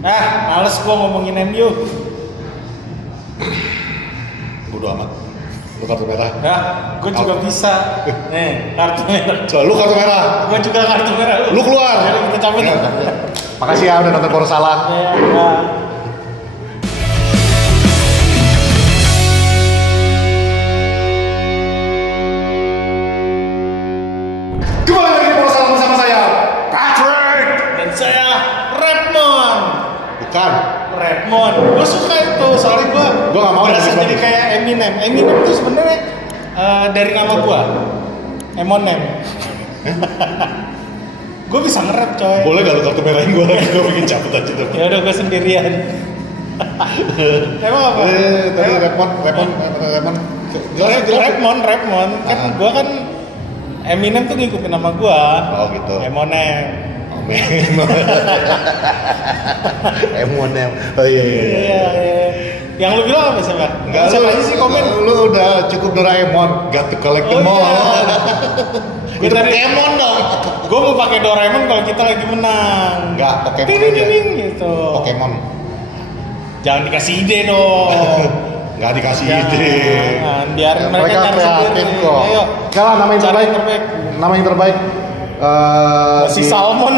Males gua ngomongin MU. Bodo amat. Lu kartu merah. Gua juga bisa. Nih, kartu merah. Coba lu kartu merah. Gua juga kartu merah. Lu keluar. Jadi kita cabut. Makasih ya udah nonton Salah. Ya. Kembali lagi di Salah bersama saya, Patrick. Dan saya Redmond. Bukan. Redmond. Gua suka itu, soalnya gua nggak mau berasa jadi jadi kayak Eminem. Eminem itu sebenarnya dari nama gua. Eminem. Gue bisa nge-rap coy. Boleh gak lu kartu merahin gue lagi? Gue bikin cabut aja tuh. Ya udah gue sendirian. Emang apa? Tadi Redmond. Redmond. Kan gue kan Eminem tuh ngikutin nama gue. Oh gitu. Eminem. Eminem. Oh iya. Yang lu bilang apa siapa? Enggak, siapa aja sih komen? Lu udah cukup Doraemon, got to collect them all. Gue tadi Emon dong. Gue mau pakai Doraemon kalau kita lagi menang. Enggak, Pokemon aja. Gitu. Pokemon. Jangan dikasih ide dong. Enggak dikasih ide. Biar mereka kreatif kok. Ayo. Enggak lah, nama yang terbaik. Nama yang terbaik. Si Salmon.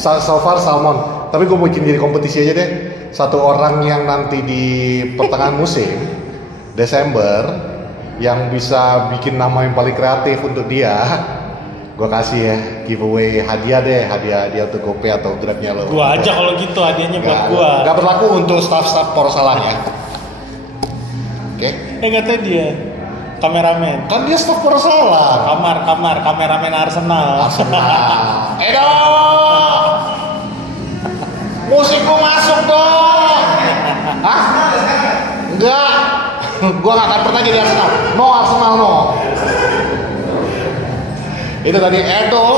So far Salmon. Tapi gue mau bikin jadi kompetisi aja deh. Satu orang yang nanti di pertengahan musim Desember yang bisa bikin nama yang paling kreatif untuk dia, gue kasih ya giveaway hadiah untuk GoPay atau Grabnya lo. Gue aja kalau gitu hadiahnya buat gue. Gak berlaku untuk staff Salah ya. Oke. Katanya dia kameramen. Kan dia staff Salah. Kameramen Arsenal. Edo, musikku masuk dong. Hah? Enggak. Gua gak akan pernah jadi Arsenal. No Arsenal no. Itu tadi Edo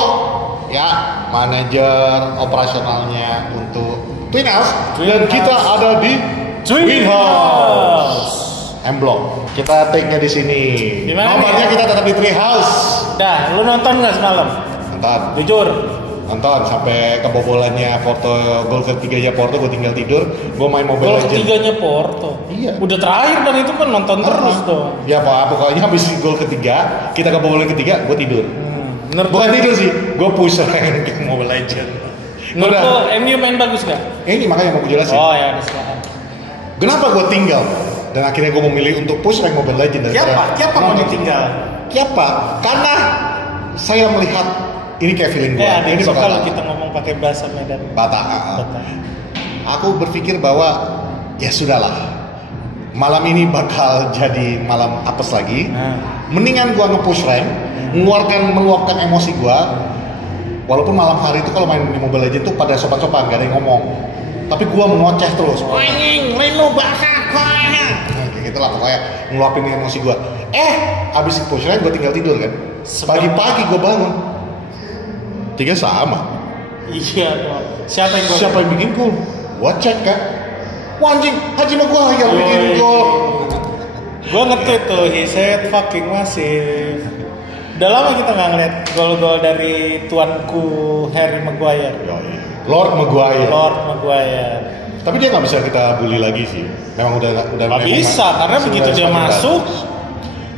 ya, manajer operasionalnya untuk Twin House. Dan kita ada di Twin House. M-Block. Kita take-nya di sini. Nomornya kita tetap di Tree House. Dah, lu nonton nggak semalam? Nonton. Jujur. Nonton sampai kebobolannya gol ketiganya Porto, gue tinggal tidur, gue main Mobile Legends. Gol ketiganya Porto. Iya. Udah terakhir dan itu kan nonton terus dong. Ya pokoknya habis gol ketiga, kita kebobolan ketiga, gue tidur. Bukan tidur sih, gue push rank Mobile Legends. Menurut lo MU main bagus gak? Ini makanya mau gue jelasin. Oh ya, silakan. Kenapa gue tinggal? Dan akhirnya gue memilih untuk push rank Mobile Legends. Siapa mau ditinggal? Siapa? Karena saya melihat ini kayak feeling gue. Ya, ini kalau kita ngomong pakai bahasa Medan. Batak. Aku berpikir bahwa ya sudahlah. Malam ini bakal jadi malam apes lagi. Mendingan gua nge-push rank, meluapkan emosi gua. Walaupun malam hari itu kalau main di Mobile Legends tuh pada sopan-sopan, gak ada yang ngomong. Tapi gua mengoceh terus. Leno bakak. Kayak gitulah pokoknya ngeluapin emosi gua. Abis push rank gua tinggal tidur kan. Pagi-pagi gua bangun. 3 sama. Iya dong. Siapa yang bikin gol? Gua cek kan. Anjing, Haji Maguire yang bikin gol. Gua nge-tweet tuh, he said fucking massive. Udah lama kita nggak ngeliat gol-gol dari tuanku Harry Maguire. Lord Maguire. Tapi dia nggak bisa kita bully lagi sih. Memang udah nggak bisa karena begitu dia masuk,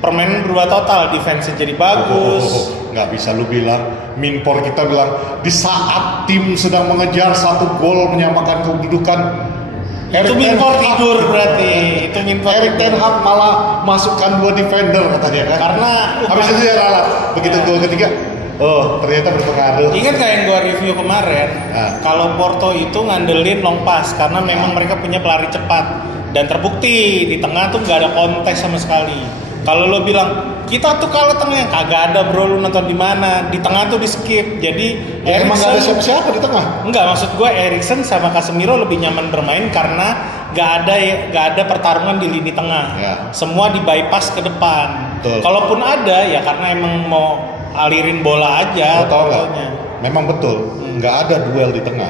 permainan berubah total, defense jadi bagus. Nggak bisa lu bilang, Minpor kita bilang di saat tim sedang mengejar 1 gol menyamakan kedudukan, itu Minpor tidur berarti. Itu Minpor. Erik Ten Hag malah masukkan 2 defender katanya kan. Karena habis itu dia ralat. Begitu gol ketiga, ternyata berpengaruh. Ingat gak yang gua review kemarin? Kalau Porto itu ngandelin long pass karena memang mereka punya pelari cepat dan terbukti di tengah tuh nggak ada kontes sama sekali. Kalau lo bilang kita tuh kalau tengah kagak ada bro, lu nonton di mana? Di tengah tuh di skip. Jadi emang gak ada siapa-siapa di tengah. Enggak, maksud gue Eriksen sama Casemiro lebih nyaman bermain karena gak ada pertarungan di lini tengah. Semua di bypass ke depan. Kalaupun ada ya karena emang mau alirin bola aja. Memang betul, nggak ada duel di tengah.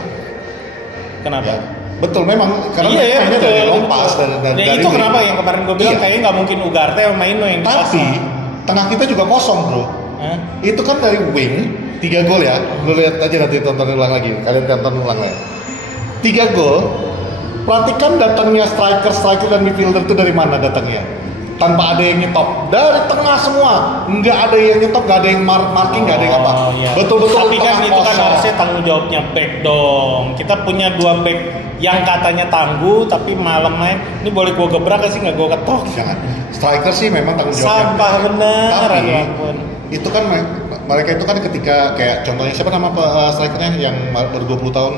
Kenapa? Betul, memang karena mainnya dari long pass dan itu kenapa yang kemarin gue bilang kayaknya nggak mungkin Ugarte main. Tapi tengah kita juga kosong bro. Itu kan dari wing 3 gol ya. Lu lihat aja nanti tonton ulang lagi. Kalian tonton ulang lagi. 3 gol. Perhatikan datangnya striker dan midfielder itu dari mana datangnya? Tanpa ada yang nyetop, dari tengah semua, nggak ada yang nyetop, nggak ada yang marking, nggak ada yang apa. Iya. Betul-betul. Tapi kan tengah itu kan kosong. harusnya tanggung jawabnya back dong. Kita punya 2 back yang katanya tangguh, tapi malam main ini boleh gua gebrak sih nggak gua ketok. Jangan. Striker sih memang tanggung jawabnya. Sampah bener. Tapi ampun. itu kan mereka itu kan ketika kayak contohnya siapa nama strikernya yang baru 20 tahun?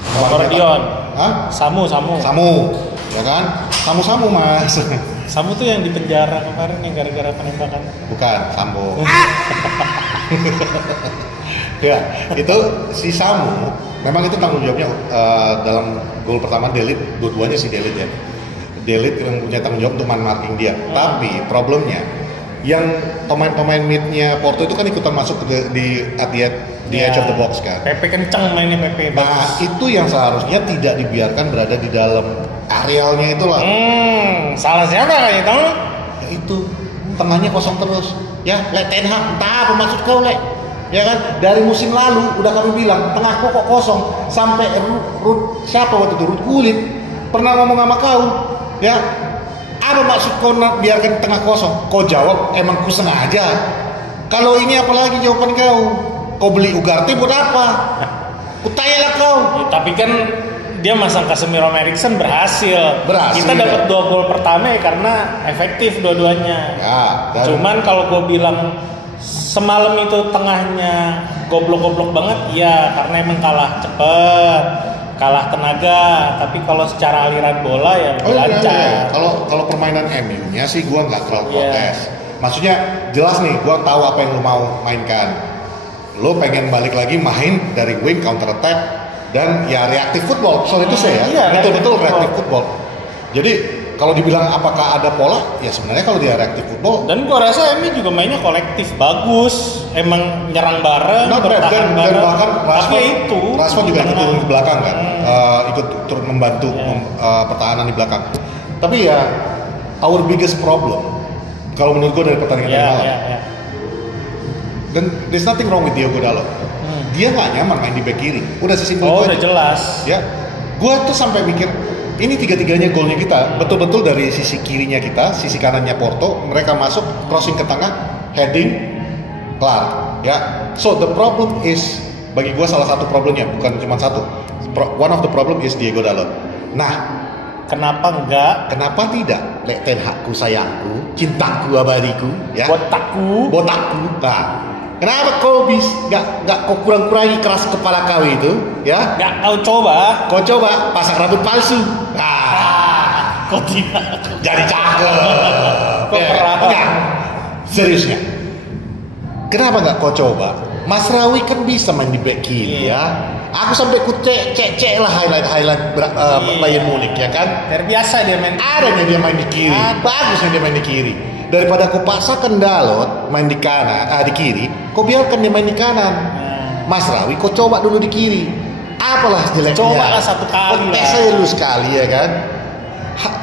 Kordion. Hah? Samu. Samu, ya kan? Samu mas. Samu tuh yang di penjara kemarin yang gara-gara penembakan. Bukan, Sambo. Ya, itu si Samu. Memang itu tanggung jawabnya dalam gol pertama Delit, dua-duanya si Delit ya. Delit yang punya tanggung jawab untuk man marking dia. Tapi problemnya, yang pemain-pemain midnya Porto itu kan ikutan masuk di edge of the box kan. Pepe kenceng mainnya Pepe. Nah itu yang seharusnya tidak dibiarkan berada di dalam arealnya itulah. Salah siapa kayaknya tahu? Ya itu tengahnya kosong terus. Ya, Ten Hag, entah apa maksud kau le? Ya kan dari musim lalu udah kami bilang tengah kok kosong sampai Ruud siapa waktu itu Ruud Gullit pernah ngomong sama kau ya. Apa maksud kau biarkan tengah kosong? Kau jawab emang ku sengaja. Kalau ini apalagi jawaban kau? Kau beli Ugarte buat apa? Kutayalah kau. Ya, tapi kan dia masang Casemiro sama Eriksen berhasil. Kita dapat 2 gol pertama ya karena efektif dua-duanya. Ya, cuman kalau gue bilang semalam itu tengahnya goblok-goblok banget, ya karena emang kalah cepet, kalah tenaga. Tapi kalau secara aliran bola ya lancar. Kalau permainan MU-nya sih gue nggak terlalu protes. Maksudnya jelas nih, gue tahu apa yang lo mau mainkan. Lo pengen balik lagi main dari wing counter attack dan ya reaktif football. Soal itu saya betul-betul reaktif football. Jadi kalau dibilang apakah ada pola, ya sebenarnya kalau dia reaktif football. Dan gua rasa MU juga mainnya kolektif bagus, emang nyerang bareng, bertahan bareng. Dan bahkan Rashford juga ikut turun ke belakang kan, ikut turun membantu pertahanan di belakang. Tapi ya our biggest problem kalau menurut gua dari pertandingan malam. Dan there's nothing wrong with Diogo Dalot. Dia nggak nyaman main di back kiri. Udah sesimpel itu. Udah jelas. Ya, gue tuh sampai mikir ini 3-3-nya golnya kita betul-betul dari sisi kirinya kita, sisi kanannya Porto, mereka masuk crossing ke tengah, heading, kelar. Ya, so the problem is bagi gue salah satu problemnya bukan cuma satu. One of the problem is Diogo Dalot. Nah, kenapa enggak? Kenapa tidak? Lek Ten Hagku sayangku, cintaku abadiku, ya. Botakku. Nah, kenapa kau nggak kau kurang-kurangi keras kepala kau itu, ya? Nggak kau coba. Kau coba pasang rambut palsu. Kau tidak. Jadi cakep. Kau Enggak. Seriusnya. Kenapa nggak kau coba? Mas Rawi kan bisa main di back kiri ya. Aku sampai ku cek lah highlight Bayern Munich ya kan. Terbiasa dia main. Adanya dia main di kiri. Bagusnya dia main di kiri. Daripada kau paksakan Dalot main di kanan, di kiri, kau biarkan dia main di kanan. Mas Rawi, kau coba dulu di kiri. Apalah jeleknya? Coba lah satu kali. Tes aja dulu sekali ya kan.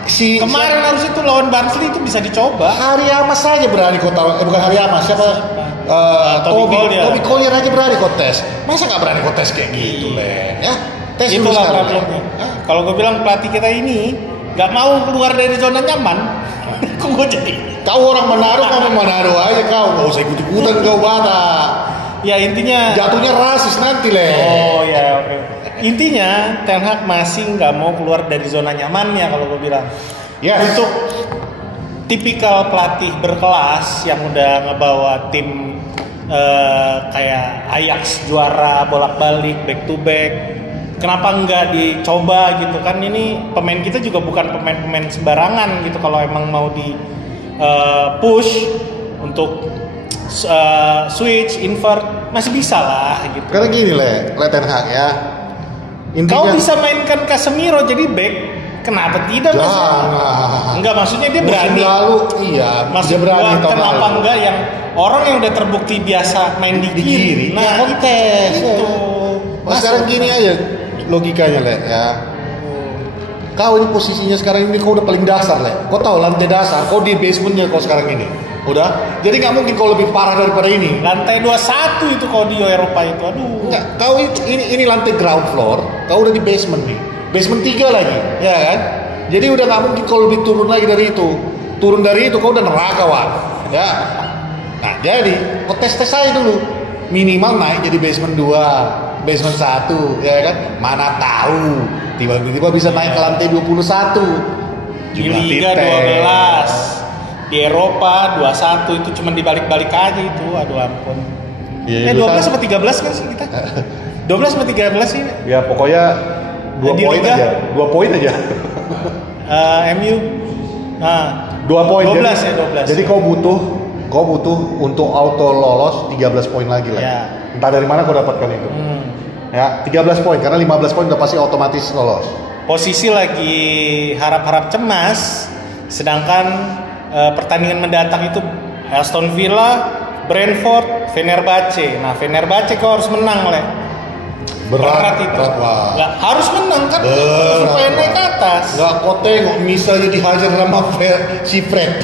Kemarin harus itu lawan Barnsley itu bisa dicoba. Hari Amas saja berani kau tahu. Bukan Hari Amas, siapa? Toby Collier aja berani kau tes. Masa nggak berani kau tes kayak gitu, Len? Ya, tes dulu itulah sekali. problemnya. Kalau gue bilang pelatih kita ini nggak mau keluar dari zona nyaman. Kok gue jadi? Kau orang Manado, kamu Manado aja kau. Nggak usah ikut-ikutan kau Batak. Ya intinya. Jatuhnya rasis nanti, Len. Oh ya, oke. Intinya Ten Hag masih nggak mau keluar dari zona nyamannya kalau gue bilang. Yes. Untuk tipikal pelatih berkelas yang udah ngebawa tim kayak Ajax juara bolak-balik back to back, kenapa nggak dicoba gitu kan? Ini pemain kita juga bukan pemain-pemain sembarangan gitu. Kalau emang mau di push untuk switch invert masih bisa lah gitu. Karena gini Ten Hag ya. Intinya, kau bisa mainkan Casemiro jadi back, kenapa tidak? Enggak, maksudnya dia berani. Musim lalu iya, maksud dia berani. Kenapa enggak yang orang yang udah terbukti biasa main di kiri. Nah, kontes itu. Nah, sekarang gini aja logikanya ya. Kau ini posisinya sekarang ini kau udah paling dasar Kau tahu lantai dasar, kau di basementnya kau sekarang ini. Udah. Jadi nggak mungkin kau lebih parah daripada ini. Lantai 21 itu kalau di Eropa itu. Aduh. Enggak, kau ini lantai ground floor, kau udah di basement nih. Basement 3 lagi, ya kan? Jadi udah nggak mungkin kau lebih turun lagi dari itu. Turun dari itu kau udah neraka, Wan. Ya. Nah, jadi kau tes aja dulu. Minimal naik jadi basement 2, basement 1, ya kan? Mana tahu tiba-tiba bisa naik ke lantai 21. Di Liga 12. Di Eropa 21 itu cuma dibalik-balik aja itu. Aduh ampun. Ya, 12 sama 13 kan sih kita? 12 sama 13 sih. Ya pokoknya 2 poin Liga? aja. 2 poin aja. MU. Nah, 2 poin. 12 jadi, ya 12. Jadi kau butuh untuk auto lolos 13 poin lagi lah. Ya. Entah dari mana kau dapatkan itu. Ya, 13 poin karena 15 poin udah pasti otomatis lolos. Posisi lagi harap-harap cemas, sedangkan pertandingan mendatang itu Aston Villa, Brentford, Fenerbahce. Nah, Fenerbahce kau harus menang, Le. Berat itu. Wah. Nggak, harus menang kan supaya naik ke atas. Nggak, kau tengok misalnya dihajar sama si Fred.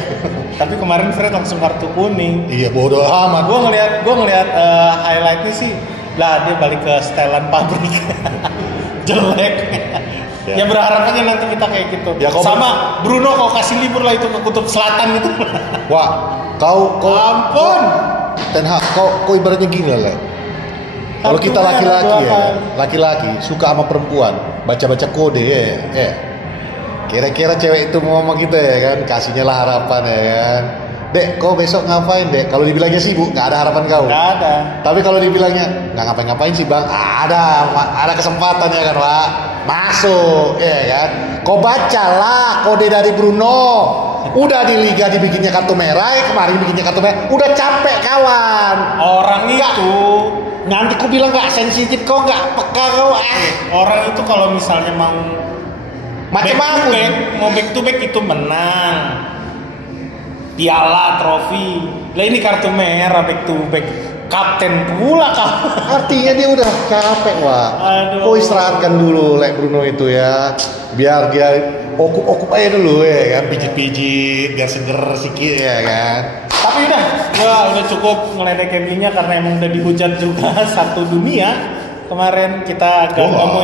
Tapi kemarin Fred langsung kartu kuning. Iya, bodoh amat. Gua ngeliat highlightnya sih, lah dia balik ke setelan pabrik. Jelek. Ya berharap aja nanti kita kayak gitu. Ya, sama Bruno kau kasih libur lah itu ke Kutub Selatan gitu. Wah, kau ampun. Ten Hag, kau ibaratnya gini lah. Kalau kita laki-laki ya, laki-laki suka sama perempuan, baca-baca kode ya. Kira-kira cewek itu mau ngomong gitu ya kan, kasihnya lah harapan ya kan. Dek, kau besok ngapain dek? Kalau dibilangnya sibuk, nggak ada harapan kau. Nggak ada. Tapi kalau dibilangnya nggak ngapa-ngapain sih bang, ada kesempatan ya kan pak, masuk ya kan. Kau bacalah kode dari Bruno. Udah di Liga dibikinnya kartu merah, kemarin bikinnya kartu merah. Udah capek kawan. Orang itu nanti ku bilang nggak sensitif, kau nggak peka kau. Orang itu kalau misalnya mau macam-macam, mau back to back itu menang. Piala, trofi. Lah ini kartu merah back to back. Kapten pula kau. Artinya dia udah capek, Wak. Kau istirahatkan dulu Lek Bruno itu ya. Biar dia okup aja dulu ya kan, pijit-pijit biar seger sedikit ya kan. Tapi udah cukup ngeledek MU-nya karena emang udah dihujat juga satu dunia. Kemarin kita agak ngomong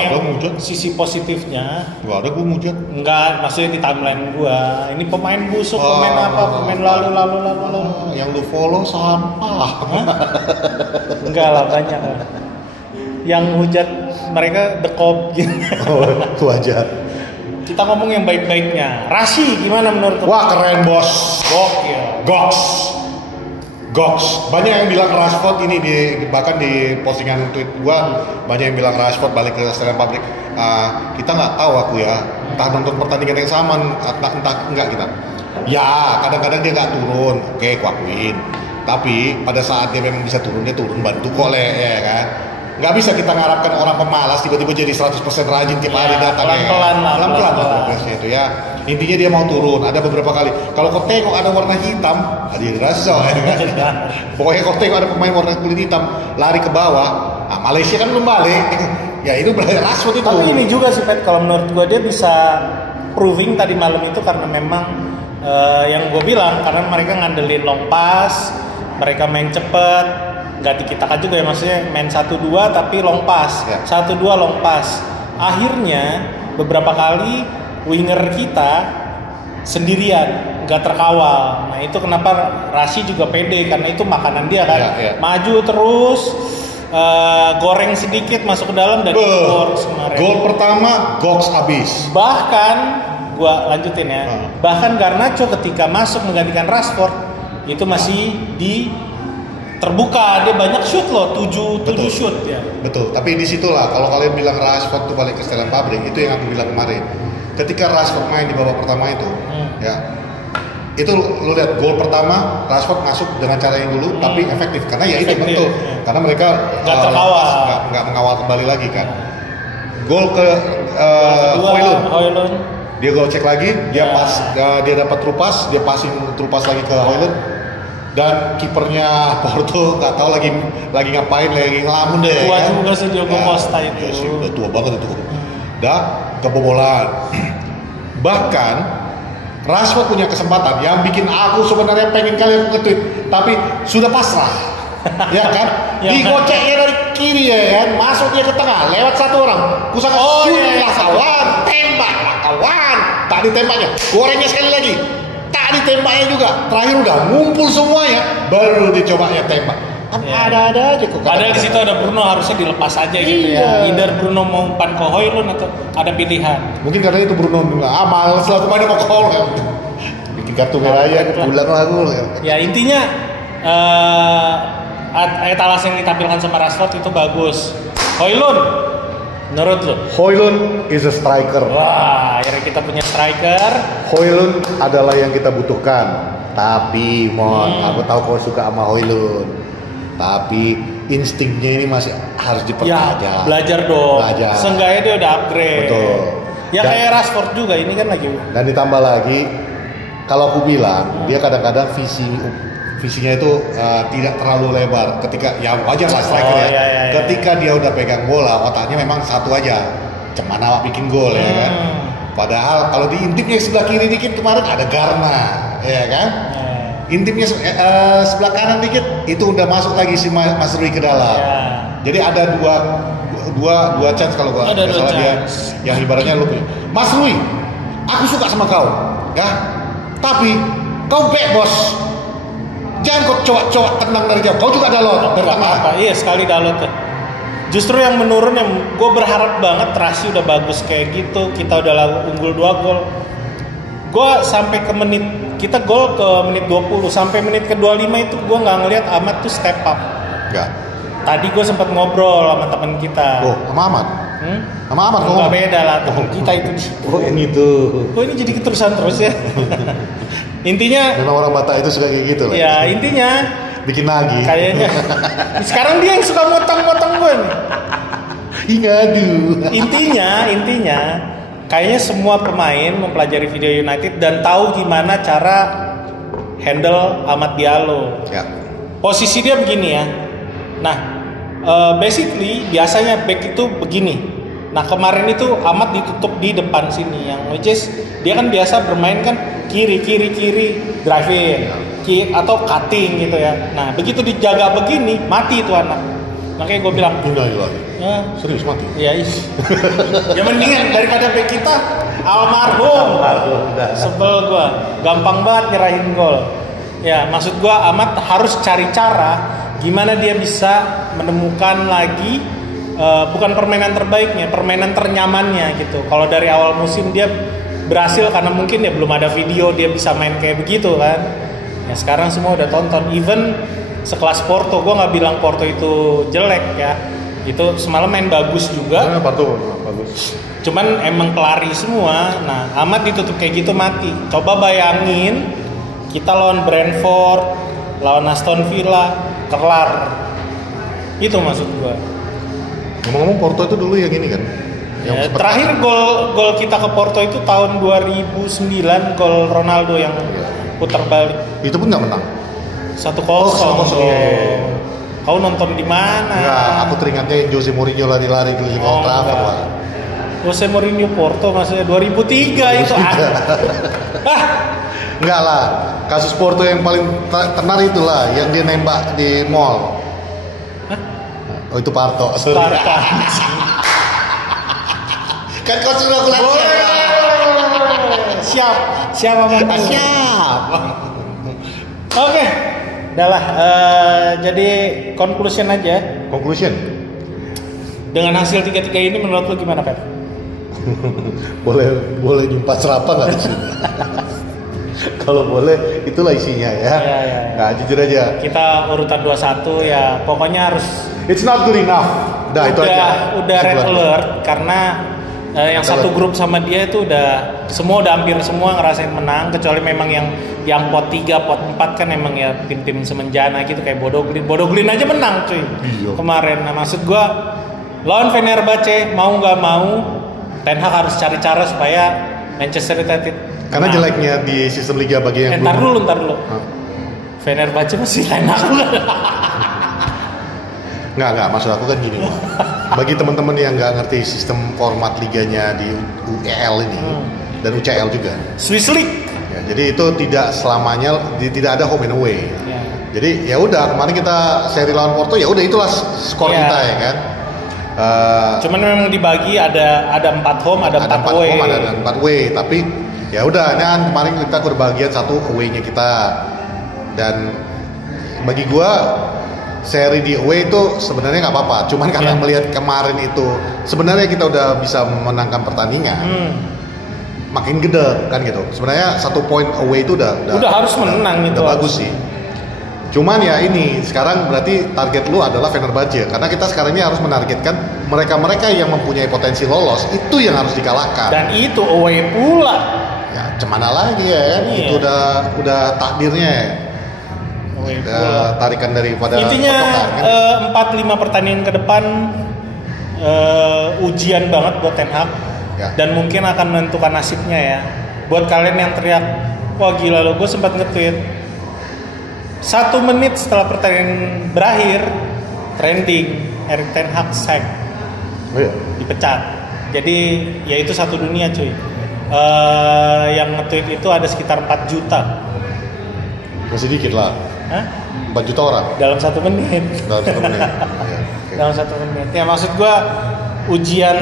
sisi positifnya. Gak ada gue mujat. Enggak, maksudnya di timeline gua. Ini pemain busuk, pemain apa, pemain lalu. Yang lu follow sampah. Enggak lah, banyak lah. Yang hujat mereka the cop gitu. Itu aja. Kita ngomong yang baik-baiknya. Rasi gimana menurut Wah, keren bos. Gokil. Goks. Banyak yang bilang Rashford ini bahkan di postingan tweet gua banyak yang bilang Rashford balik ke Stamford Pabrik. Kita nggak tahu aku ya. Entah nonton pertandingan yang sama, entah enggak kita. Ya, kadang-kadang dia nggak turun. Oke, kuakuin. Tapi pada saat dia memang bisa turun, dia turun bantu kok ya kan. Nggak bisa kita mengharapkan orang pemalas tiba-tiba jadi 100% rajin tiap hari datang pelan-pelan progresnya itu ya. Intinya dia mau turun, ada beberapa kali. Kalau kau tengok ada warna hitam, dia rasa ya kan. Pokoknya kau tengok ada pemain warna kulit hitam lari ke bawah, Malaysia kan belum balik. Ya itu berarti Rashford itu. Tapi ini juga sih Pet, kalau menurut gua dia bisa proving tadi malam itu karena memang yang gue bilang karena mereka ngandelin long pass, mereka main cepet, nggak dikitakan juga ya, maksudnya main 1-2 tapi long pass, 1-2 long pass. Akhirnya beberapa kali winger kita sendirian, nggak terkawal. Nah itu kenapa Rasi juga pede karena itu makanan dia kan, maju terus, goreng sedikit masuk ke dalam dan gol pertama goks abis. Bahkan gua lanjutin ya, bahkan Garnacho ketika masuk menggantikan Rashford itu masih di terbuka, dia banyak shoot loh, 7 shoot ya. Betul, tapi disitulah kalau kalian bilang Rashford tuh balik ke Stamford Pabrik, itu yang aku bilang kemarin. Ketika Rashford main di babak pertama itu, ya itu lu lihat gol pertama Rashford masuk dengan cara yang dulu, tapi efektif karena ya itu betul, karena mereka nggak mengawal kembali lagi kan. Gol ke Højlund. Dia gol cek lagi, dia dia dapat trupas, dia passing trupas lagi ke Højlund. Dan kipernya Porto nggak tahu lagi ngapain, lagi ngelamun deh. Tua juga sih Diogo Costa itu. Ya, udah tua banget itu. Dah kebobolan. Bahkan Rashford punya kesempatan yang bikin aku sebenarnya pengen kali aku nge-tweet, tapi sudah pasrah. Ya kan? Digoceknya dari kiri ya kan, masuk dia ke tengah, lewat satu orang. Kusaka lah kawan, tembak lah kawan. Tak ditembaknya, gorengnya sekali lagi. Tak ditembaknya juga. Terakhir udah ngumpul semuanya, baru dicobanya tembak. Ada aja kok. Padahal di situ ada Bruno, harusnya dilepas aja gitu ya. Either Bruno mau umpan ke Højlund atau ada pilihan. Mungkin karena itu Bruno males lah kemana mau call kan. Bikin kartu merah aja, pulang lagu. Ya intinya etalase yang ditampilkan sama Rashford itu bagus. Højlund, menurut lo? Højlund is a striker. Wah, akhirnya kita punya striker. Højlund adalah yang kita butuhkan. Tapi aku tahu kau suka sama Højlund. Tapi instingnya ini masih harus dipertajam. Ya, belajar dong. Seenggaknya dia udah upgrade. Betul. Ya kayak Rashford juga ini kan lagi. Dan ditambah lagi, kalau aku bilang dia kadang-kadang visinya itu tidak terlalu lebar. Ketika ya wajar lah striker ya. Ketika dia udah pegang bola, otaknya memang satu aja. Cuman awak bikin gol ya kan. Padahal kalau diintipnya sebelah kiri dikit kemarin ada Garna, ya kan? Intipnya sebelah kanan dikit itu udah masuk lagi si Mas Rui ke dalam. Jadi ada dua chance kalau gua nggak salah dia yang ibaratnya lu punya. Mas Rui, aku suka sama kau, ya. Tapi kau back bos. Jangan kau coba tenang dari jauh. Kau juga dalot dari tengah. Iya sekali dalot. Justru yang menurun yang gue berharap banget Rasi udah bagus kayak gitu. Kita udah unggul 2 gol. Gue sampai ke kita gol ke menit 20 sampai menit ke 25 itu gue nggak ngelihat Ahmad tuh step up. Enggak. Tadi gue sempat ngobrol sama teman kita. Oh, sama Ahmad. Sama Ahmad kok. Enggak beda lah teman kita itu di situ. Oh, ini tuh. Oh, ini jadi keterusan terus ya. Intinya memang orang Batak itu suka kayak gitu lah. Ya, intinya bikin lagi. Kayaknya. Sekarang dia yang suka motong-motong gue nih. Aduh. Intinya kayaknya semua pemain mempelajari video United dan tahu gimana cara handle Amad Diallo. Ya. Posisi dia begini ya. Nah, basically biasanya back itu begini. Nah, kemarin itu Amad ditutup di depan sini yang which is dia kan biasa bermain kan kiri drive in, atau cutting gitu ya. Nah, begitu dijaga begini, mati itu anak. Makanya gue bilang ya, serius mati? Iya ya mendingan daripada back kita almarhum. Sebel gue, gampang banget nyerahin gol. Ya maksud gue Ahmad harus cari cara gimana dia bisa menemukan lagi bukan permainan terbaiknya, permainan ternyamannya gitu. Kalau dari awal musim dia berhasil karena mungkin ya belum ada video dia bisa main kayak begitu kan. Ya sekarang semua udah tonton, even sekelas Porto, gue nggak bilang Porto itu jelek ya, itu semalam main bagus juga. Porto bagus. Cuman emang pelari semua. Nah, Ahmad ditutup kayak gitu mati. Coba bayangin kita lawan Brentford, lawan Aston Villa, kelar. Itu maksud gue. Ngomong-ngomong Porto itu dulu yang ini kan? Yang terakhir gol kita ke Porto itu tahun 2009, gol Ronaldo yang putar balik. Itu pun nggak menang. 1-0. Iya. Kau nonton di mana? Enggak, aku teringatnya yang Jose Mourinho lari-lari di Old Trafford lah. Jose Mourinho Porto maksudnya 2003 itu. Enggak lah, kasus Porto yang paling tenar itulah yang dia nembak di mall. Hah? Oh itu Parto. Parto. Kan kau sudah aku Siap. Siap. Oke. Udahlah, jadi conclusion aja. Conclusion? Dengan hasil 3-3 ini menurut lu gimana, Pep? boleh jumpa serapa nggak di sini? Kalau boleh, itulah isinya ya. Nah, jujur aja. Kita urutan 21 ya, pokoknya harus. It's not good enough. Itu aja. Udah red alert karena yang satu grup sama dia itu udah hampir semua ngerasain menang, kecuali memang yang pot 3, pot 4 kan emang ya tim-tim semenjana gitu kayak Bodo Glimt aja menang cuy. Kemarin. Nah maksud gua lawan Fenerbahce mau nggak mau Ten Hag harus cari cara supaya Manchester United. Karena jeleknya di sistem liga bagi yang ntar dulu. Fenerbahce masih Ten Hag. Enggak, maksud aku kan gini. Bagi teman-teman yang nggak ngerti sistem format liganya di UEL ini dan UCL juga. Swiss League. Ya, Jadi itu tidak selamanya tidak ada home and away. Ya. Jadi ya udah kemarin kita seri lawan Porto ya udah itulah skor kita ya kan. Cuman memang dibagi ada 4 home, ada 4 away. Ada 4 away, tapi ya udah kan kemarin kita berbagian 1 away-nya kita. Dan bagi gua seri di away itu sebenarnya nggak apa-apa. Cuman karena melihat kemarin itu sebenarnya kita udah bisa memenangkan pertandingan. Makin gede kan gitu. Sebenarnya 1 poin away itu udah harus menang gitu. Udah bagus sih. Cuman ya ini sekarang berarti target lu adalah Fenerbahce karena kita sekarang ini harus menargetkan mereka-mereka yang mempunyai potensi lolos itu yang harus dikalahkan. Dan itu away pula. Ya cemana lagi ya kan? Itu udah takdirnya. Away udah pula. Tarikan daripada intinya kan? 4-5 pertandingan ke depan ujian banget buat Ten Hag. Ya. Dan mungkin akan menentukan nasibnya ya. Buat kalian yang teriak, wah gila lo, gue sempat nge-tweet 1 menit setelah pertandingan berakhir, trending Erik Ten Hag sack, dipecat. Jadi ya itu satu dunia cuy. Yang nge-tweet itu ada sekitar 4 juta. Masih dikit lah. Hah? 4 juta orang Dalam 1 menit. dalam 1 menit. Ya, okay. Dalam 1 menit. Ya maksud gua ujian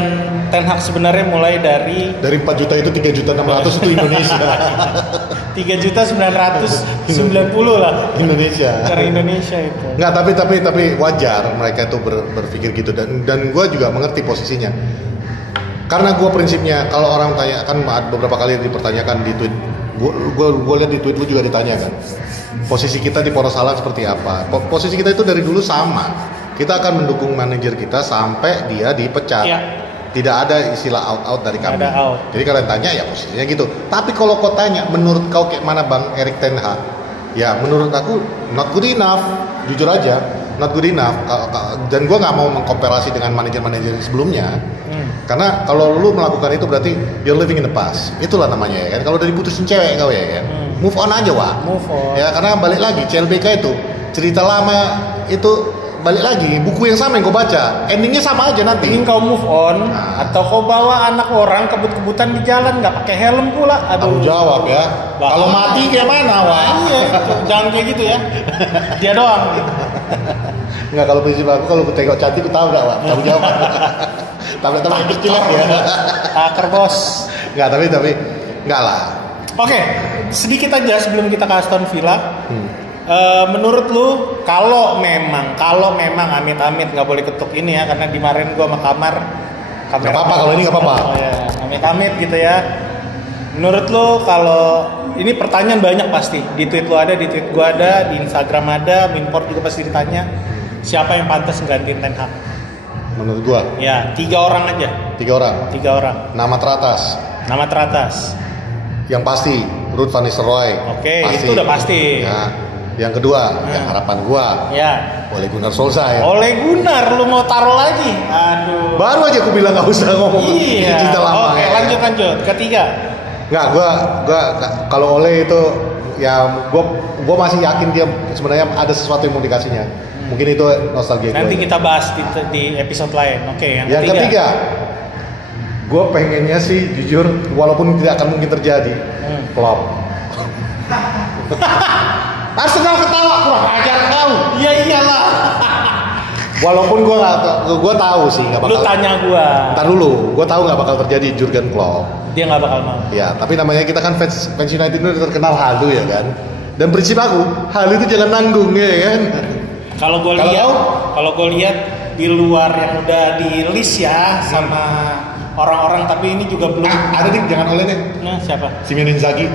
Ten Hag sebenarnya mulai dari 4 juta itu 3.600.000 itu Indonesia. 3.990 lah Indonesia. dari Indonesia itu. Nggak, tapi wajar mereka itu berpikir gitu dan gue juga mengerti posisinya. Karena gue prinsipnya kalau orang tanya kan beberapa kali dipertanyakan di tweet, gue lihat di tweet lu juga ditanyakan posisi kita di poros halal seperti apa. Posisi kita itu dari dulu sama. Kita akan mendukung manajer kita sampai dia dipecat. Ya. Tidak ada istilah out dari kami. Ada out. Jadi kalian tanya ya posisinya gitu. Tapi kalau kau tanya, menurut kau kayak mana Bang Erik Ten Hag? Ya menurut aku not good enough. Jujur aja, not good enough. Dan gue nggak mau mengkomparasi dengan manajer-manajer sebelumnya. Karena kalau lu melakukan itu berarti you're living in the past. Itulah namanya ya kan. Kalau udah diputusin cewek kau ya kan. Move on aja Wak. Move on. Ya karena balik lagi CLBK itu cerita lama itu. Balik lagi, buku yang sama yang kau baca, endingnya sama aja nanti. Ingin kau move on, atau kau bawa anak orang kebut-kebutan di jalan nggak pakai helm pula. Tanggung jawab ya. Kalau mati kayak mana, Wak? Iya, jangan kayak gitu ya. Dia doang. Nggak, kalau prinsip aku kalau tengok cantik aku tahu nggak, Wak? Tanggung jawab. Tablet kecil ya. Taker bos. Nggak, tapi nggak lah. Oke, sedikit aja sebelum kita ke Aston Villa. Menurut lu kalau memang amit-amit nggak boleh ketuk ini ya karena kemarin gua sama kamera nggak apa-apa kalau ini nggak apa-apa. Oh ya, amit-amit gitu ya. Menurut lu kalau ini pertanyaan banyak pasti di tweet lu ada, di tweet gua ada, di Instagram ada, Minport juga pasti ditanya siapa yang pantas nggantiin Ten Hag? Menurut gua ya 3 orang aja. 3 orang. 3 orang. Nama teratas. Yang pasti Ruud van Nistelrooy. Oke, itu udah pasti. Ya. Yang kedua, yang harapan gua. Ya. Ole Gunnar Solskjaer. Ole Gunnar, lu mau taruh lagi? Aduh. Baru aja aku bilang nggak usah ngomong. Iya. Cerita lama. Oke, ya. lanjut. Ketiga. Nggak, gua kalau Ole itu ya gua masih yakin dia sebenarnya ada sesuatu yang mau dikasihnya. Mungkin itu nostalgia. Nanti kita bahas di episode lain. Oke, yang ketiga. Gua pengennya sih jujur walaupun tidak akan mungkin terjadi. Klopp. Arsenal ketawa, kurang ajar kau. Iya iyalah. Walaupun gue tahu sih nggak bakal. Lu tanya gue. Ntar dulu, gue tahu nggak bakal terjadi Jurgen Klopp. Dia nggak bakal mau. Ya, tapi namanya kita kan fans United ini terkenal halu ya kan. Dan prinsip aku, halu itu jangan nanggung ya kan. Kalau gue lihat di luar yang udah di list ya sama orang-orang, tapi ini juga belum. Ada nih, jangan Ole deh. Nah, siapa? Simone Inzaghi.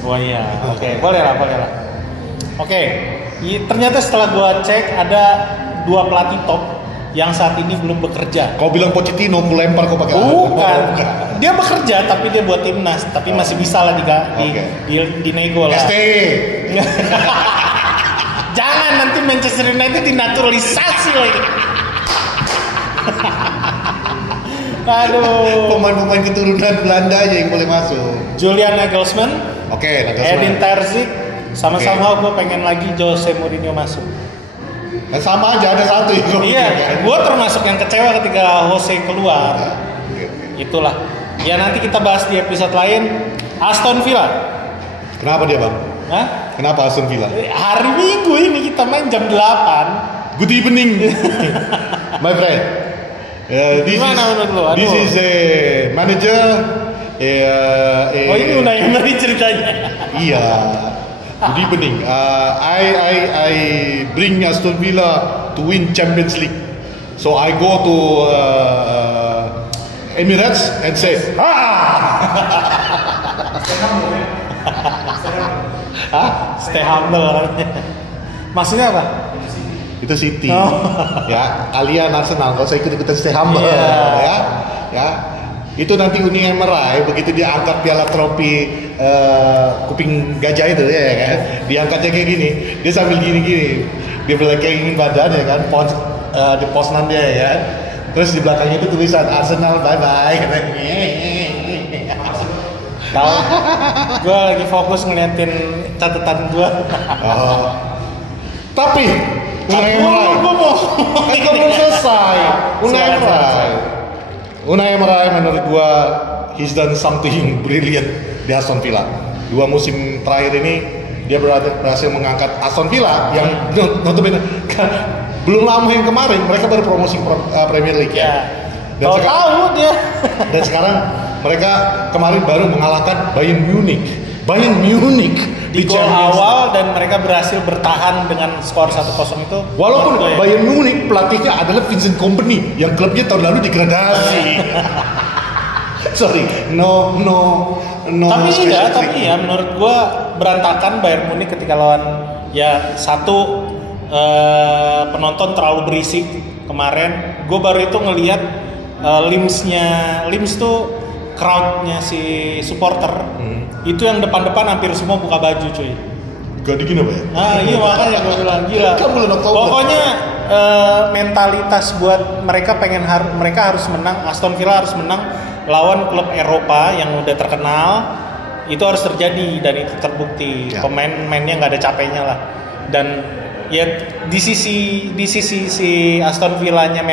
Oh iya, oke. Boleh lah. Oke, ternyata setelah gua cek ada 2 pelatih top yang saat ini belum bekerja. Kau bilang Pochettino, aku lempar kau pakai. Bukan. Dia bekerja tapi dia buat timnas, tapi masih bisa lah di nego lah. ST. Jangan nanti Manchester United dinaturalisasi lagi. Aduh. Pemain-pemain keturunan Belanda aja yang boleh masuk. Julian Nagelsmann. Oke, Edin Terzic. Sama-sama gue pengen lagi Jose Mourinho masuk. Kan sama aja, ada satu itu. Iya, gue termasuk yang kecewa ketika Jose keluar. Okay. Itulah. Ya nanti kita bahas di episode lain. Aston Villa. Kenapa dia bang? Hah? Kenapa Aston Villa? Hari Minggu ini kita main jam 8. Good evening, my friend. Gimana menurut lo? This is a manager. Oh ini Unai Emery ceritanya. Iya. Good evening. I bring Aston Villa to win Champions League. So I go to Emirates and say, Stay humble. Maksudnya apa? Itu City. Oh. Ya, kalian Arsenal kalau saya ikut-ikutan stay humble. Yeah. Ya. Itu nanti Uni Emery begitu dia angkat piala trofi kuping gajah itu ya kan. Diangkatnya kayak gini. Dia sambil gini-gini. Dia belakangin badannya kan, di posnan dia ya kan. Terus di belakangnya itu tulisan Arsenal bye bye katanya. Tahu? Gue lagi fokus ngeliatin catatan gue. Oh. Tapi Unai Emery, kan belum selesai. Unai Emery menurut gua he's done something brilliant di Aston Villa. 2 musim terakhir ini dia berhasil mengangkat Aston Villa yang notabene belum lama yang kemarin mereka baru promosi Premier League ya. Dan tahu dia. Dan sekarang mereka kemarin baru mengalahkan Bayern Munich di gol awal dan mereka berhasil bertahan dengan skor 1-0 itu. Walaupun Bayern Munich pelatihnya adalah Vincent Kompany yang klubnya tahun lalu degradasi. Sorry, no. Tapi ya menurut gua berantakan Bayern Munich ketika lawan ya satu penonton terlalu berisik kemarin. Gua baru itu ngelihat Lims tuh crowdnya si supporter itu yang depan-depan hampir semua buka baju cuy. Gak dingin apa ya? Iya makanya gue bilang gila. Pokoknya mentalitas buat mereka mereka harus menang. Aston Villa harus menang lawan klub Eropa yang udah terkenal. Itu harus terjadi dan itu terbukti. Ya. Pemain-pemainnya nggak ada capeknya lah. Dan ya di sisi si Aston Villanya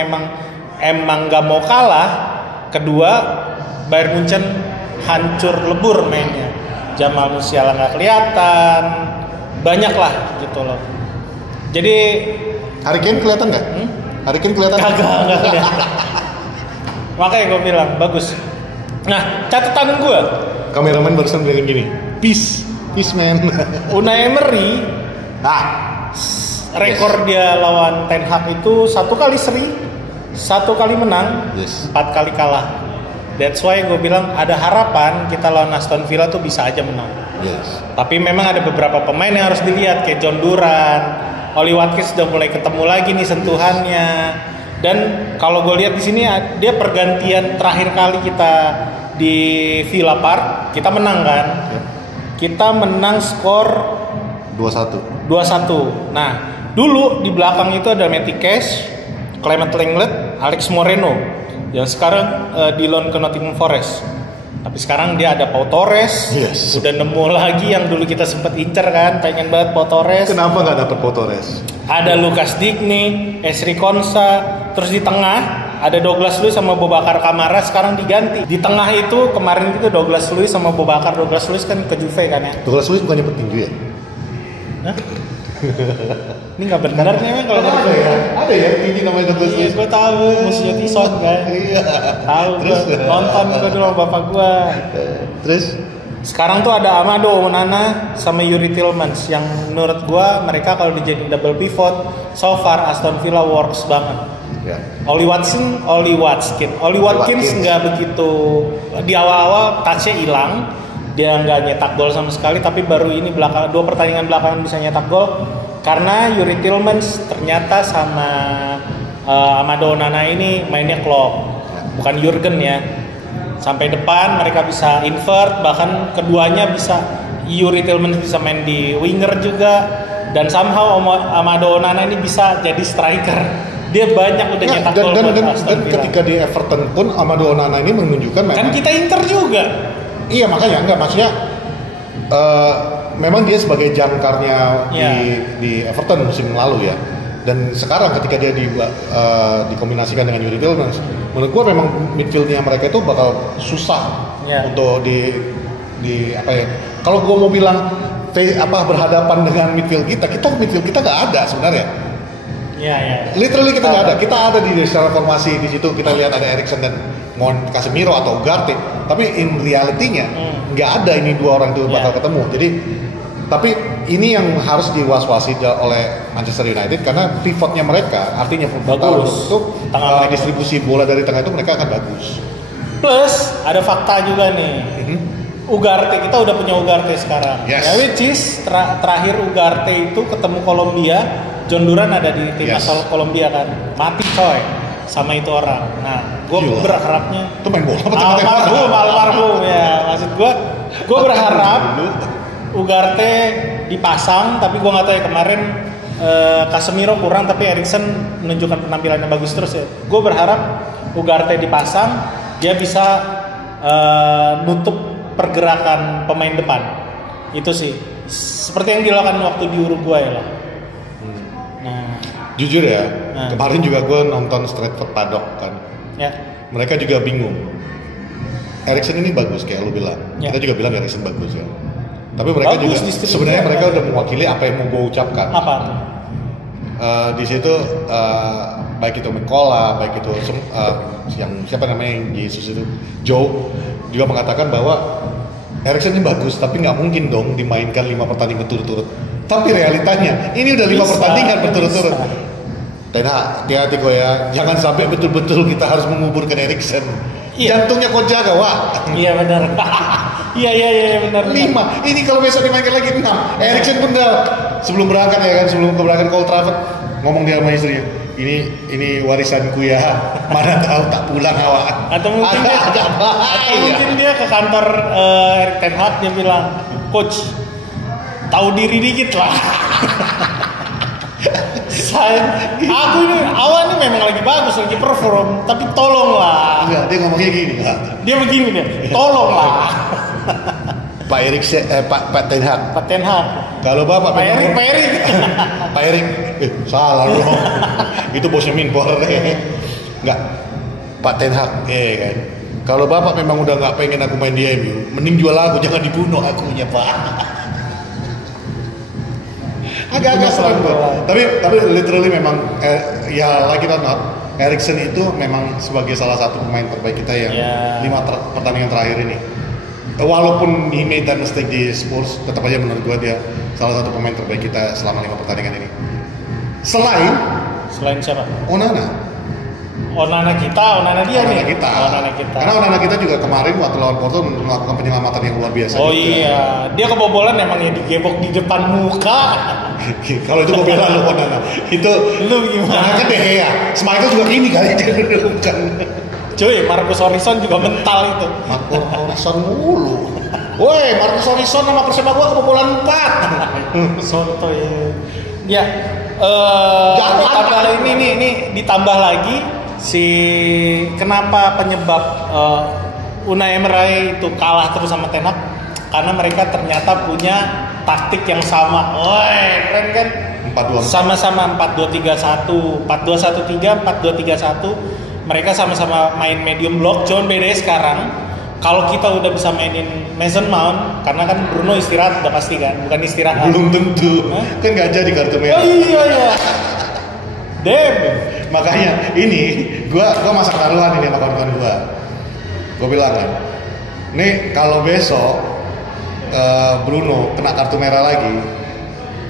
emang nggak mau kalah. Kedua Bayern Munchen hancur lebur mainnya. Jamal Musiala nggak kelihatan, banyak lah gitu loh. Jadi Harry Kane kelihatan nggak? Harry Kane kelihatan? Kagak kelihatan. Makanya gue bilang bagus. Nah catatan gue. Kameramen barusan bilang gini, peace man. Unai Emery, rekor dia lawan Ten Hag itu 1 kali seri, 1 kali menang, 4 kali kalah. That's why gue bilang ada harapan kita lawan Aston Villa tuh bisa aja menang. Yes. Tapi memang ada beberapa pemain yang harus dilihat kayak John Duran, Oli Watkins udah mulai ketemu lagi nih sentuhannya. Dan kalau gue lihat di sini dia pergantian terakhir kali kita di Villa Park kita menang kan? Yeah. Kita menang skor 2-1. Nah dulu di belakang itu ada Matty Cash, Clement Lenglet, Alex Moreno. Yang sekarang di loan ke Nottingham Forest. Tapi sekarang dia ada Pau Torres. Yes. Udah nemu lagi yang dulu kita sempat incer kan, pengen banget Pau Torres. Kenapa nggak dapet Pau Torres? Ada Lucas Digne, Esri Konsa, terus di tengah ada Douglas Luiz sama Boubacar Kamara sekarang diganti. Di tengah itu kemarin itu Douglas Luiz sama Boubacar. Douglas Luiz kan ke Juve kan ya. Douglas Luiz bukannya petinju ya? Hah? Ini nggak benar nih emang kalau ada ya petinju namanya Douglas Luiz. Gue tahu musuhnya Tison kan. Iya. Tahu gue nonton gue dulu sama bapak gue. Terus sekarang tuh ada Amado Onana sama Yuri Tillmans yang menurut gue mereka kalau dijadiin double pivot so far Aston Villa works banget. Ya. Oli Watkins nggak begitu di awal-awal touch-nya hilang. Dia nggak nyetak gol sama sekali, tapi baru ini 2 pertandingan belakangan bisa nyetak gol karena Yuri Tillmans ternyata sama Amado Onana ini mainnya klop, bukan Jurgen ya. Sampai depan mereka bisa invert, bahkan keduanya bisa. Yuri Tillmans bisa main di winger juga, dan somehow Amado Onana ini bisa jadi striker. Dia banyak udah nyetak gol buat Aston Villa. Ketika di Everton pun Amado Onana ini menunjukkan memang. Kan kita Inter juga. Iya makanya maksudnya memang dia sebagai jangkarnya di Everton musim lalu ya. Dan sekarang ketika dia dikombinasikan dengan Yuri Tillmans, menurut gua memang midfieldnya mereka itu bakal susah untuk Kalau gue mau bilang berhadapan dengan midfield kita nggak ada sebenarnya. Iya. Literally kita nggak ada. Kita ada di secara formasi di situ kita lihat ada Eriksen dan Casemiro atau Ugarte. Tapi in reality-nya nggak ada ini dua orang itu bakal ketemu. Jadi tapi ini yang harus diwaswasi oleh Manchester United karena pivotnya mereka artinya bagus itu distribusi bola dari tengah itu mereka akan bagus. Plus ada fakta juga nih. Ugarte, kita udah punya Ugarte sekarang. Yes. Ya, which is terakhir Ugarte itu ketemu Kolombia, John Duran ada di timnas Kolombia kan, mati coy sama itu orang. Nah, gue berharapnya itu main bola almarhum ya, maksud gue berharap Ugarte dipasang, tapi gue nggak tahu ya kemarin Casemiro kurang, tapi Eriksen menunjukkan penampilannya bagus terus ya. Gue berharap Ugarte dipasang, dia bisa nutup pergerakan pemain depan. Itu sih seperti yang dilakukan waktu di Uruguay lah. Nah, jujur ya, kemarin juga gue nonton Stratford Paddock kan. Ya. Mereka juga bingung. Eriksen ini bagus kayak lu bilang. Ya. Kita juga bilang Eriksen bagus ya. Tapi mereka bagus, juga sebenarnya mereka udah mewakili apa yang mau gue ucapkan. Apa? Di situ baik itu Mikola, baik itu yang siapa namanya yang Yesus itu Joe juga mengatakan bahwa Eriksen ini bagus, tapi nggak mungkin dong dimainkan 5 pertandingan berturut-turut. Tapi realitanya ini udah 5 pertandingan berturut-turut. Dan hati-hati kok ya, jangan sampai betul-betul kita harus menguburkan Eriksen. Iya. Jantungnya kau jaga, Wak. Iya benar. Iya benar. 5. Ini kalau besok dimainkan lagi 6. Eriksen pun sebelum berangkat ya kan, sebelum keberangkatan ke Old Trafford ngomong dia sama istrinya, ini warisanku ya, mana tahu tak pulang awak. Atau mungkin dia ke kantor Erik ten Hag, dia bilang, coach tahu diri dikit lah. Aku ini awal ini memang lagi bagus, lagi perform, tapi tolonglah. Enggak, dia ngomongnya gini. Dia begini dia, tolonglah. Pak Ten Hag. Pak Ten Hag. Kalau Bapak Pak Erik. Pak Erik, salah dong. Itu bosnya Minpor. Enggak. Pak Ten Hag, kan. Kalau Bapak memang udah nggak pengen aku main di MU, mending jual aku, jangan dibunuh akunya, Pak. Agak serem tuh. Tapi literally memang ya like it or not, Eriksen itu memang sebagai salah satu pemain terbaik kita yang 5 pertandingan terakhir ini. Walaupun he made that mistake di Spurs, tetap aja menurut gua dia salah satu pemain terbaik kita selama 5 pertandingan ini. Selain siapa? Onana kita nih. Onana kita. Karena Onana kita juga kemarin waktu lawan Porto melakukan penyelamatan yang luar biasa. Oh juga. Iya, dia kebobolan emangnya digebok di depan muka. Kalau itu gue bela lu Onana. Itu lu gimana? Kan deh ya. Schmeichel juga gini kali dia bukan. Cuy, Marcus Horizon juga mental itu. Marcus Horizon mulu. Woi, Marcus Horizon sama Persema gua kebobolan 4. Soto ya. Tambah ini ditambah lagi kenapa penyebab Unai Emery itu kalah terus sama Ten Hag, karena mereka ternyata punya taktik yang sama. Woi, keren kan? 4-2. Sama-sama 4-2-3-1, 4-2-1-3, 4-2-3-1. Mereka sama-sama main medium block. Cuman bedanya sekarang, kalau kita udah bisa mainin Mason Mount, karena kan Bruno istirahat udah pasti kan, bukan istirahat. Belum tentu. Kan nggak jadi kartu merah. Oh iya. Damn. Makanya ini gua masak taruhan ini sama kawan-kawan gua. Gua bilang kan, nih kalau besok Bruno kena kartu merah lagi,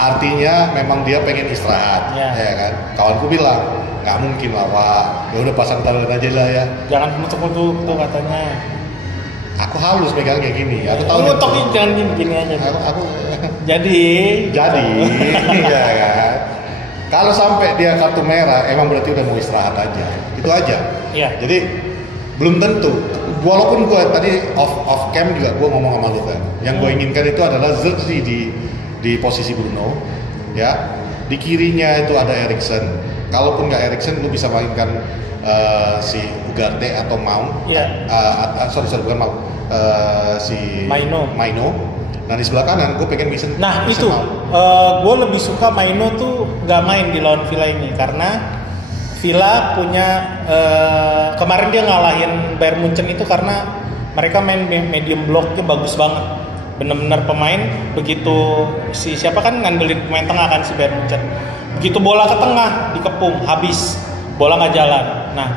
artinya memang dia pengen istirahat, ya kan? Kawanku bilang nggak mungkin lah, Pak. Ya udah pasang taruhan aja lah ya. Jangan nutuk-nutuk tuh katanya. Aku halus pegang kayak gini. Aku tahu. Nutuk jangan gini aja. Aku. Jadi, ya kan. Kalau sampai dia kartu merah, emang berarti udah mau istirahat aja. Itu aja. Iya. Jadi belum tentu. Walaupun gue tadi off cam juga gue ngomong sama lu kan. Yang gue inginkan itu adalah Zirkzee di posisi Bruno, ya. Di kirinya itu ada Eriksen. Kalaupun nggak Eriksen, lu bisa mainkan si Ugarte atau Mount. Iya. Sorry bukan Mount. Si Maino. Nah di sebelah kanan gue pengen bisa. Nah itu gue lebih suka Maino tuh nggak main di lawan Villa ini karena Villa punya kemarin dia ngalahin Bayern Munchen itu karena mereka main medium blocknya bagus banget. Bener-bener pemain begitu si siapa kan ngandelin pemain tengah kan si Bayern Munchen. Begitu bola ke tengah dikepung habis, bola nggak jalan. Nah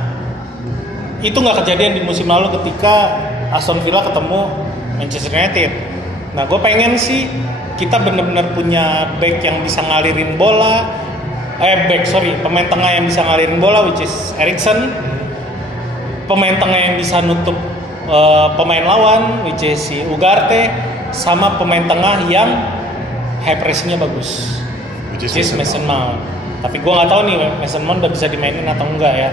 itu nggak kejadian di musim lalu ketika Aston Villa ketemu Manchester United. Nah gue pengen sih kita bener-bener punya back yang bisa ngalirin bola, pemain tengah yang bisa ngalirin bola, which is Eriksen, pemain tengah yang bisa nutup pemain lawan, which is si Ugarte, sama pemain tengah yang high pressingnya bagus, which is Mason Mount. Tapi gue nggak tahu nih Mason Mount udah bisa dimainin atau enggak ya.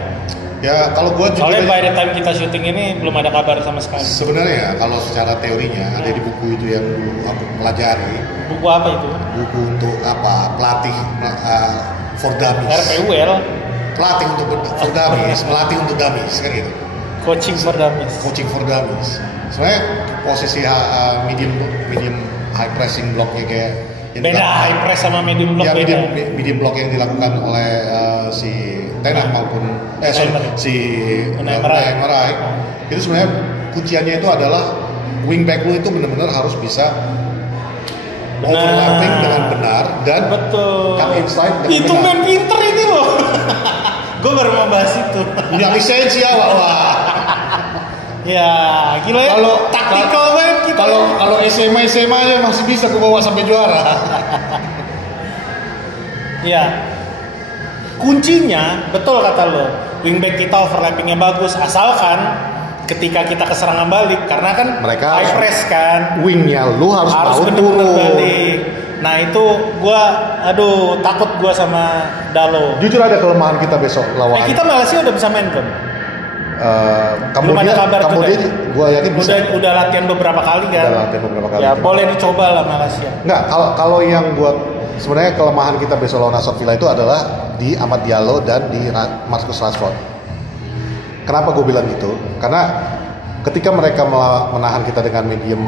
Ya kalau gue soalnya by the time kita syuting ini belum ada kabar sama sekali. Sebenarnya kalau secara teorinya ada di buku itu yang dulu aku pelajari. Buku apa itu? Buku untuk apa? Pelatih for dummies. RPUL. Pelatih untuk for dummies, melatih untuk dummies kan gitu. Coaching for dummies. Coaching for dummies. Sebenarnya posisi medium high pressing blocknya kayak beda high press sama medium block. Ya medium block yang dilakukan oleh si Tenag maupun si Unai Emery itu sebenarnya kunciannya itu adalah wingback lu itu benar-benar harus bisa overlapping dengan benar dan come inside dengan itu benar. Main pinter ini loh. Gue baru mau bahas itu. Punya lisensi ya wah. Ya gila ya. Kalau taktikal banget kita. Kalau SMA nya masih bisa ke bawah sampai juara. Ya. Kuncinya betul kata lo, wingback kita overlappingnya bagus, asalkan ketika kita ke serangan balik karena kan mereka high press kan, wingnya lu harus benar-benar balik. Nah itu aduh takut gua sama Dalo. Jujur ada kelemahan kita besok lawan. Kita Malaysia udah bisa main kan? Belum ada kabar Kamboja, gua yakin bisa. Udah latihan beberapa kali kan? Udah latihan beberapa kali. Ya boleh dicoba lah Malaysia. Enggak, kalau yang buat sebenarnya kelemahan kita besok lawan Aston Villa itu adalah di Amad Diallo dan di Marcus Rashford. Kenapa gue bilang gitu? Karena ketika mereka menahan kita dengan medium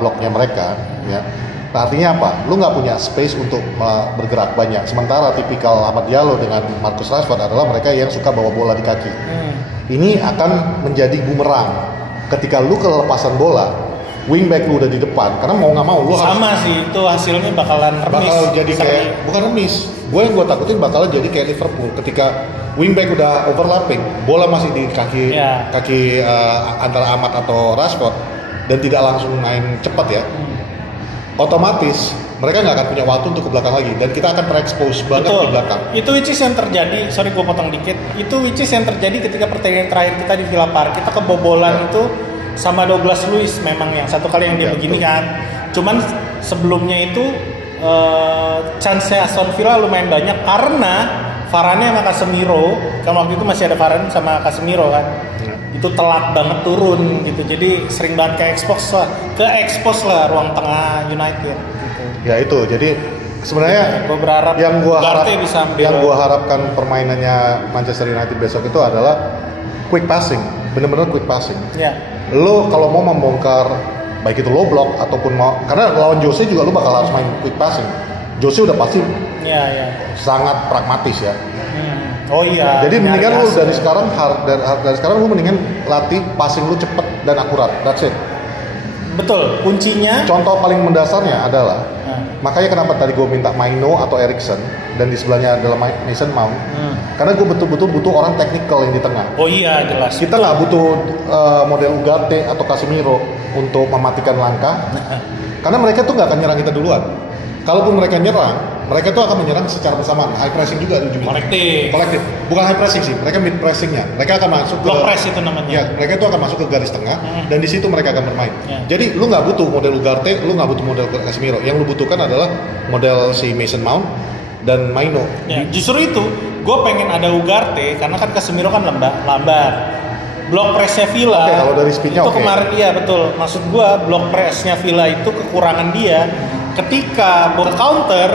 blocknya mereka, ya, artinya apa? Lu nggak punya space untuk bergerak banyak. Sementara tipikal Amad Diallo dengan Marcus Rashford adalah mereka yang suka bawa bola di kaki. Ini akan menjadi bumerang. Ketika lu kelepasan bola, wingback lu udah di depan, karena mau nggak mau lu sama harus, sih itu hasilnya bakalan remis. Bakal jadi kayak bukan remis. Gue takutin bakalan jadi kayak Liverpool ketika wingback udah overlapping, bola masih di kaki antara Ahmad atau Rashford dan tidak langsung main cepat ya. Otomatis mereka nggak akan punya waktu untuk ke belakang lagi dan kita akan terekspos banget di belakang. Itu which is yang terjadi, sorry gue potong dikit. Itu which is yang terjadi ketika pertandingan terakhir kita di Villa Park. Kita kebobolan itu sama Douglas Luiz memang yang satu kali yang dia begini kan. Cuman sebelumnya itu chance Aston Villa lumayan banyak karena Varane sama Casemiro, kan waktu itu masih ada Varane sama Casemiro kan. Itu telat banget turun gitu. Jadi sering banget ke expose lah ruang tengah United gitu. Ya itu. Jadi sebenarnya gue berharap yang gua harapkan permainannya Manchester United besok itu adalah quick passing, benar-benar quick passing. Ya. Lo kalau mau membongkar baik itu low block ataupun mau karena lawan Jose juga lo bakal harus main quick passing. Jose udah pasti sangat pragmatis ya. Oh iya. Jadi mendingan lu dari sekarang lu mendingan latih passing lu cepet dan akurat. That's it. Betul. Kuncinya. Contoh paling mendasarnya adalah makanya kenapa tadi gue minta Maino atau Eriksen dan di sebelahnya adalah Mason Mount. Karena gue betul-betul butuh orang teknikal yang di tengah. Oh iya jelas. Kita nggak butuh model Ugarte atau Casemiro untuk mematikan langkah. Karena mereka tuh nggak akan nyerang kita duluan. Kalaupun mereka nyerang, mereka tuh akan menyerang secara bersamaan. High pressing juga ujungnya. Kolektif. Bukan high pressing sih, mereka mid pressingnya. Mereka akan masuk block press itu namanya. Ya, mereka tuh akan masuk ke garis tengah dan di situ mereka akan bermain. Jadi lu nggak butuh model Ugarte, lu nggak butuh model Casemiro. Yang lu butuhkan adalah model si Mason Mount dan Maino. Ya, justru itu, gue pengen ada Ugarte karena kan Casemiro kan lambat. Block pressnya Villa. Kalau dari speednya itu kemarin iya betul. Maksud gue block pressnya Villa itu kekurangan dia. Ketika ke counter,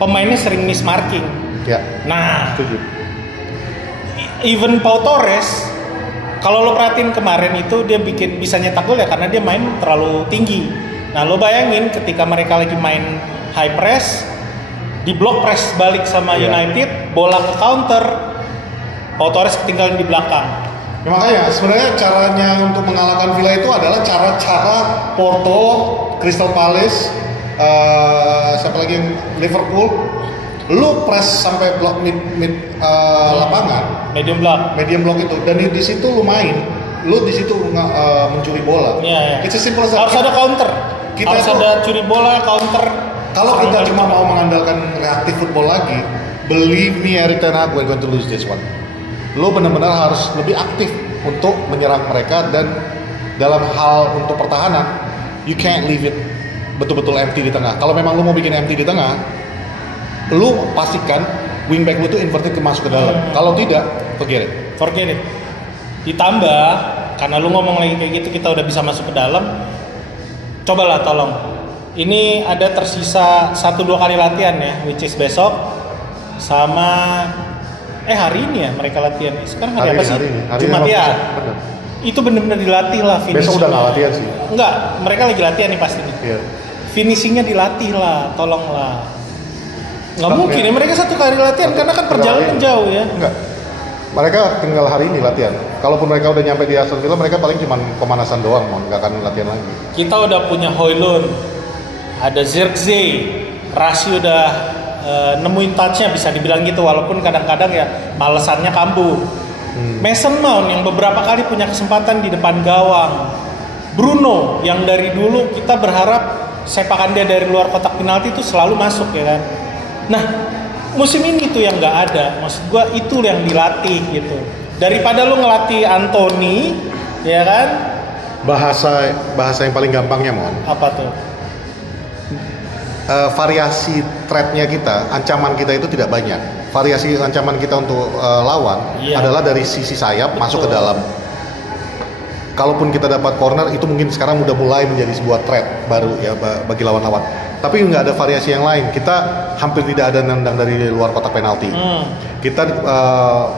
pemainnya sering miss marking. Ya. Nah, even Pau Torres, kalau lo perhatiin kemarin itu dia bisa nyetak gol ya karena dia main terlalu tinggi. Nah, lo bayangin ketika mereka lagi main high press, di block press balik sama United, bola ke counter, Pau Torres ketinggalan di belakang. Ya, makanya sebenarnya caranya untuk mengalahkan Villa itu adalah cara-cara Porto, Crystal Palace, siapa lagi yang Liverpool, lu press sampai blok mid lapangan, medium block itu, dan di situ lu main, lu di situ mencuri bola. Iya. It's as simple as that. Harus ada counter. Harus ada curi bola, counter. Kalau kita cuma mau mengandalkan reaktif football lagi, believe me, Erik ten Hag, we're going to lose this one. Lo benar-benar harus lebih aktif untuk menyerang mereka, dan dalam hal untuk pertahanan, you can't leave it betul-betul empty di tengah. Kalau memang lo mau bikin empty di tengah, lo pastikan wingback lo tuh inverted masuk ke dalam. Kalau tidak, forget it. Ditambah, karena lo ngomong lagi kayak gitu, kita udah bisa masuk ke dalam. Cobalah tolong. Ini ada tersisa 1-2 kali latihan ya, which is besok sama hari ini ya mereka latihan. Sekarang hari apa sih? Jumat ya. Itu benar-benar dilatih lah finishing. Besok udah nggak latihan sih. Enggak, mereka lagi latihan nih pasti. Iya. Finishingnya dilatih lah, tolonglah. Nggak mungkin ya mereka 1 kali latihan karena kan perjalanan jauh ya. Enggak. Mereka tinggal hari ini latihan. Kalaupun mereka udah nyampe di Aston Villa, mereka paling cuma pemanasan doang, nggak akan latihan lagi. Kita udah punya Højlund, ada Zirkzee, Rasi udah nemuin touch-nya, bisa dibilang gitu, walaupun kadang-kadang ya malesannya kambuh. Mason Mount yang beberapa kali punya kesempatan di depan gawang. Bruno yang dari dulu kita berharap sepakan dia dari luar kotak penalti itu selalu masuk ya kan. Nah, musim ini tuh yang nggak ada. Maksud gua itu yang dilatih gitu. Daripada lu ngelatih Anthony, ya kan? Bahasa yang paling gampangnya, Mon. Apa tuh? Variasi threat-nya kita, ancaman kita itu tidak banyak. Variasi ancaman kita untuk lawan adalah dari sisi sayap. Betul. Masuk ke dalam. Kalaupun kita dapat corner, itu mungkin sekarang udah mulai menjadi sebuah threat baru ya bagi lawan-lawan. Tapi nggak ada variasi yang lain. Kita hampir tidak ada nendang dari luar kotak penalti. Kita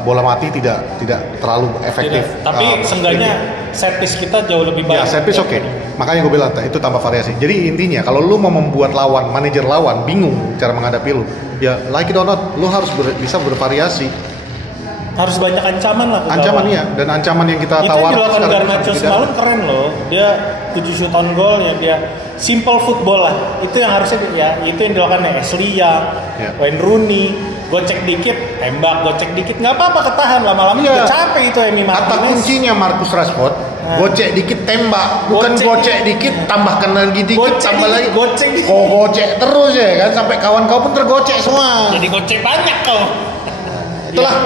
bola mati tidak terlalu efektif. Tidak. Tapi seenggaknya set piece kita jauh lebih baik. Ya, set piece oke. Makanya gue bilang itu tambah variasi. Jadi intinya kalau lu mau membuat manajer lawan bingung cara menghadapi lu, ya like it or not, lu harus bisa bervariasi. Harus banyak ancaman lah. Ancaman iya, dan ancaman yang kita tawarkan. Itu yang dilakukan Garnacho semalam keren loh. Dia 7 shoot on goal ya, dia simple football lah. Itu yang harusnya ya, itu yang dilakukan Ashley Young, Wayne Rooney. Gocek dikit, tembak, gocek dikit, nggak apa-apa, ketahan lama-lama. Udah capek itu Emi Martinez. Kata kuncinya Marcus Rashford, gocek dikit tembak, bukan gocek dikit tambahkan lagi dikit, tambah lagi. Gocek terus ya kan, sampai kawan kau pun tergocek semua. Jadi gocek banyak kau. Itulah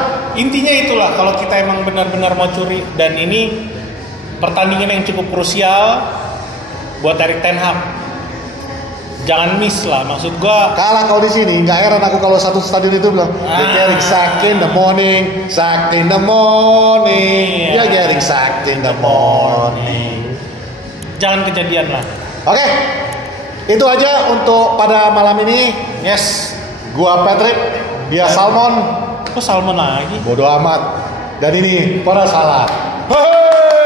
intinya itulah, kalau kita emang benar-benar mau curi, dan ini pertandingan yang cukup krusial buat Erik ten Hag. Jangan miss lah, maksud gua. Kalah kau di sini, nggak heran aku kalau satu stadion itu bilang, they're getting sacked in the morning, sacked in the morning, you're getting sacked in the morning. Jangan kejadian lah. Oke, itu aja untuk pada malam ini. Yes. Gua Patrick, dia Salmon. Kok Salmon lagi? Bodoh amat. Dan ini para salah. Hey!